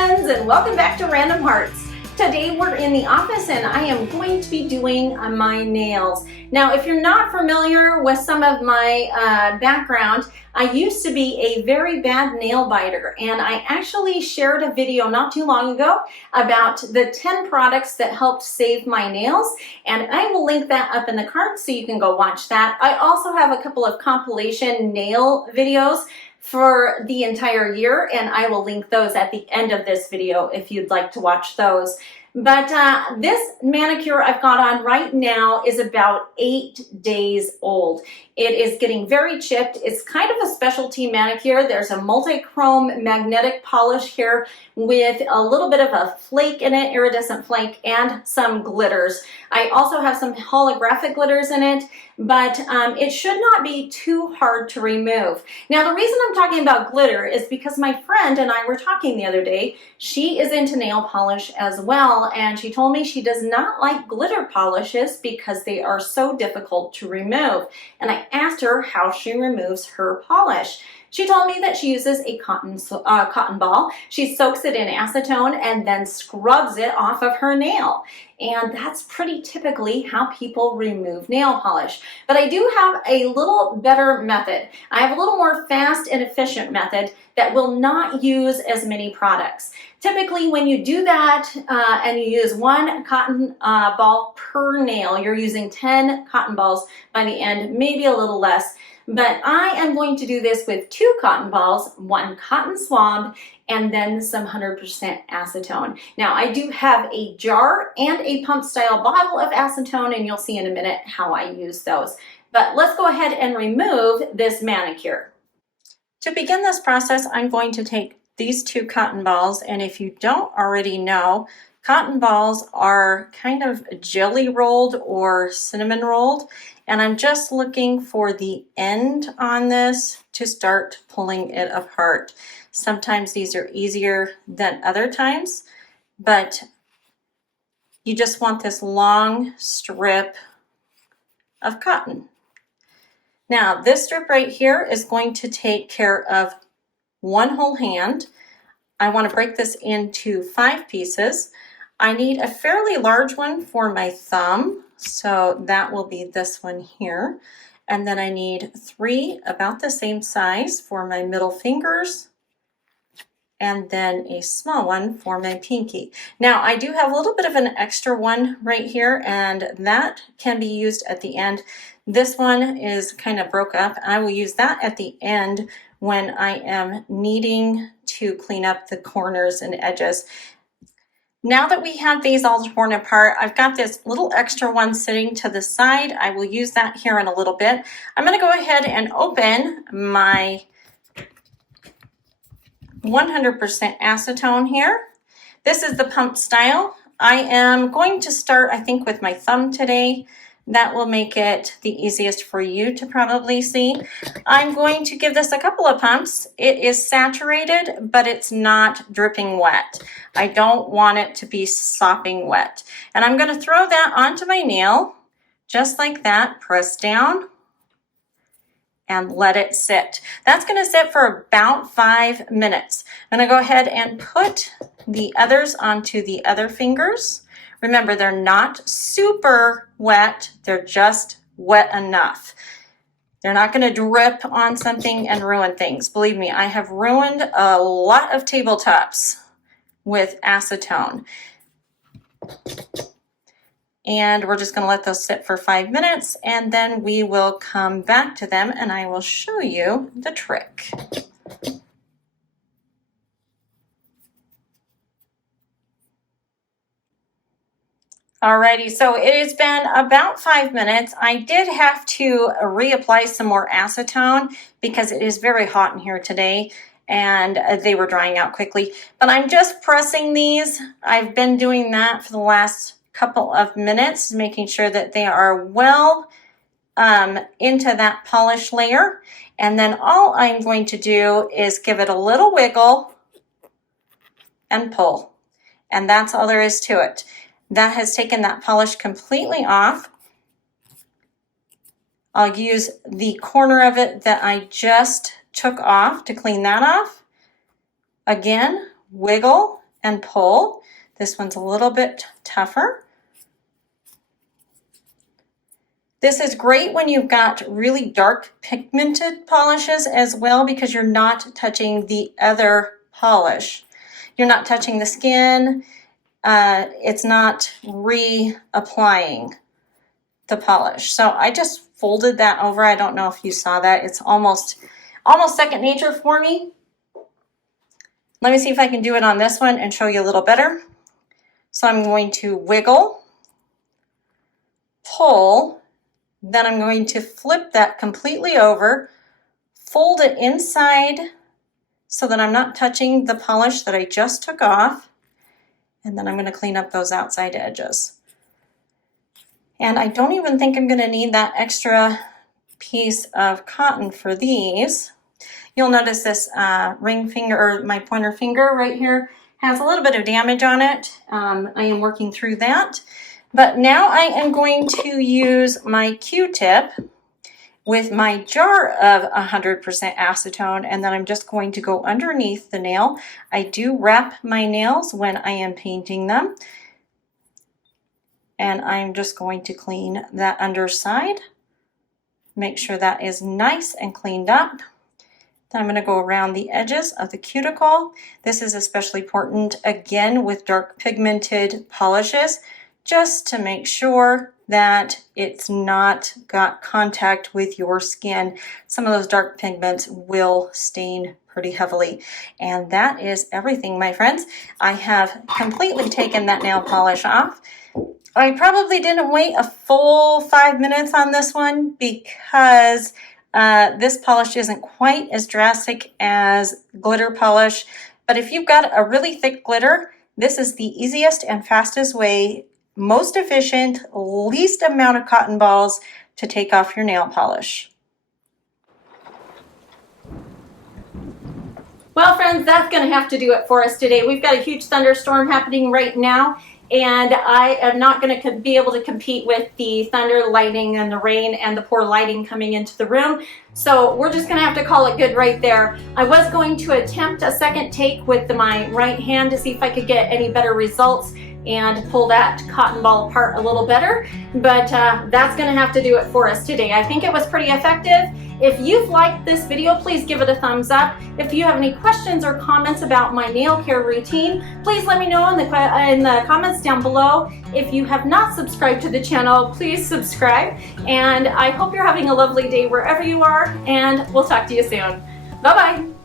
friends, and welcome back to Random Hearts. Today we're in the office and I am going to be doing my nails. Now, if you're not familiar with some of my background, I used to be a very bad nail biter, and I actually shared a video not too long ago about the 10 products that helped save my nails, and I will link that up in the card so you can go watch that. I also have a couple of compilation nail videos for the entire year, and I will link those at the end of this video if you'd like to watch those. But this manicure I've got on right now is about 8 days old. It is getting very chipped. It's kind of a specialty manicure. There's a multi-chrome magnetic polish here with a little bit of a flake in it, iridescent flake, and some glitters. I also have some holographic glitters in it, but it should not be too hard to remove. Now, the reason I'm talking about glitter is because my friend and I were talking the other day. She is into nail polish as well, and she told me she does not like glitter polishes because they are so difficult to remove. And I asked her how she removes her polish. She told me that she uses a cotton ball. She soaks it in acetone and then scrubs it off of her nail. And that's pretty typically how people remove nail polish. But I do have a little better method. I have a little more fast and efficient method that will not use as many products. Typically, when you do that and you use one cotton ball per nail, you're using 10 cotton balls by the end, maybe a little less. But I am going to do this with 2 cotton balls, 1 cotton swab, and then some 100% acetone. Now, I do have a jar and a pump style bottle of acetone, and you'll see in a minute how I use those. But let's go ahead and remove this manicure. To begin this process, I'm going to take these 2 cotton balls, and if you don't already know, cotton balls are kind of jelly rolled or cinnamon rolled, and I'm just looking for the end on this to start pulling it apart. Sometimes these are easier than other times, but you just want this long strip of cotton. Now, this strip right here is going to take care of 1 whole hand. I want to break this into 5 pieces. I need a fairly large one for my thumb, so that will be this one here. And then I need 3 about the same size for my middle fingers, and then a small one for my pinky. Now, I do have a little bit of an extra one right here, and that can be used at the end. This one is kind of broke up. I will use that at the end when I am needing to clean up the corners and edges. Now that we have these all torn apart, I've got this little extra one sitting to the side. I will use that here in a little bit. I'm going to go ahead and open my 100% acetone here. This is the pump style. I am going to start, I think, with my thumb today. That will make it the easiest for you to probably see. I'm going to give this a couple of pumps. It is saturated, but it's not dripping wet. I don't want it to be sopping wet. And I'm going to throw that onto my nail, just like that. Press down and let it sit. That's going to sit for about 5 minutes. I'm going to go ahead and put the others onto the other fingers. Remember, they're not super wet, they're just wet enough. They're not going to drip on something and ruin things. Believe me, I have ruined a lot of tabletops with acetone. And we're just going to let those sit for 5 minutes, and then we will come back to them and I will show you the trick. Alrighty, so it has been about 5 minutes. I did have to reapply some more acetone because it is very hot in here today and they were drying out quickly. But I'm just pressing these. I've been doing that for the last couple of minutes, making sure that they are well into that polish layer. And then all I'm going to do is give it a little wiggle and pull. And that's all there is to it. That has taken that polish completely off. I'll use the corner of it that I just took off to clean that off. Again, wiggle and pull. This one's a little bit tougher. This is great when you've got really dark pigmented polishes as well, because you're not touching the other polish. You're not touching the skin. It's not reapplying the polish. So I just folded that over. I don't know if you saw that. It's almost second nature for me. Let me see if I can do it on this one and show you a little better. So I'm going to wiggle, pull, then I'm going to flip that completely over, fold it inside so that I'm not touching the polish that I just took off, and then I'm going to clean up those outside edges. And I don't even think I'm going to need that extra piece of cotton for these. You'll notice this ring finger, or my pointer finger right here, has a little bit of damage on it. I am working through that. But now I am going to use my Q-tip with my jar of 100% acetone, and then I'm just going to go underneath the nail. I do wrap my nails when I am painting them. And I'm just going to clean that underside. Make sure that is nice and cleaned up. Then I'm going to go around the edges of the cuticle. This is especially important, again, with dark pigmented polishes, just to make sure that it's not got contact with your skin. Some of those dark pigments will stain pretty heavily. And that is everything, my friends. I have completely taken that nail polish off. I probably didn't wait a full 5 minutes on this one because this polish isn't quite as drastic as glitter polish. But if you've got a really thick glitter, this is the easiest and fastest way, most efficient, least amount of cotton balls to take off your nail polish. Well, friends, that's going to have to do it for us today. We've got a huge thunderstorm happening right now, and I am not going to be able to compete with the thunder, lightning, and the rain and the poor lighting coming into the room. So we're just going to have to call it good right there. I was going to attempt a second take with my right hand to see if I could get any better results and pull that cotton ball apart a little better, but that's going to have to do it for us today. I think it was pretty effective. If you've liked this video, please give it a thumbs up. If you have any questions or comments about my nail care routine, please let me know in the comments down below. If you have not subscribed to the channel, please subscribe. And I hope you're having a lovely day wherever you are, and we'll talk to you soon. Bye-bye.